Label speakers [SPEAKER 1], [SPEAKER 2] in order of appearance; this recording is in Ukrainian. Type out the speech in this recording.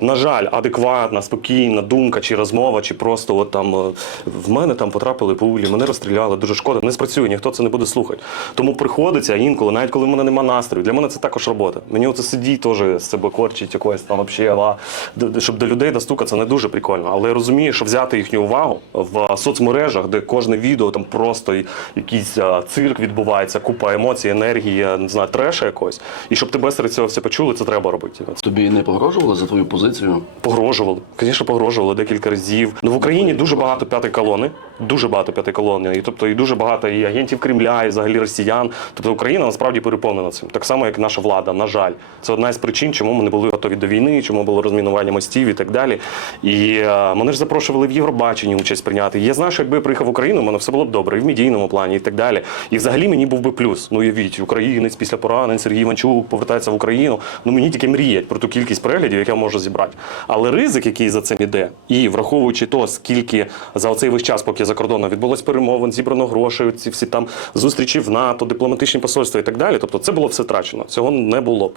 [SPEAKER 1] На жаль, адекватна, спокійна думка чи розмова, чи просто от там е, в мене там потрапили пулі, мене розстріляли, дуже шкода. Не спрацює, ніхто це не буде слухати. Тому приходиться інколи, навіть коли в мене нема настрою. Для мене це також робота. Мені оце сидіть теж з себе корчить якось там д- щоб до людей достукатися, не дуже прикольно. Але я розумію, що взяти їхню увагу в соцмережах, де кожне відео там просто якийсь цирк відбувається, купа емоцій, енергії, не знаю, треша якось. І щоб тебе серед цього все почули, це треба робити.
[SPEAKER 2] Тобі не погрожували за твою позицію?
[SPEAKER 1] Погрожували. Звісно, погрожували декілька разів. Ну в Україні дуже багато п'ятої колони, дуже багато п'ятої колони. І тобто і дуже багато і агентів Кремля, і взагалі росіян. Тобто Україна насправді переповнена цим. Так само, як наша влада, на жаль. Це одна із причин, чому ми не були готові до війни, чому було розмінування мостів і так далі. І е, мене ж запрошували в Євробаченні участь прийняти. І я знаю, що якби я приїхав в Україну, в мене все було б добре, і в медійному плані, і так далі. І взагалі мені був би плюс. Ну уявіть, українець після поранень Сергій Іванчук повертається в Україну. Ну мені тільки мріять про ту кількість переглядів, яку я можу зібрати. Але ризик, який за цим іде, і враховуючи то, скільки за оцей весь час, поки за кордоном відбулось перемовин, зібрано грошей, ці всі там зустрічі в НАТО, дипломатичні посольства і так далі. Тобто, це було все трачено. Цього не було б.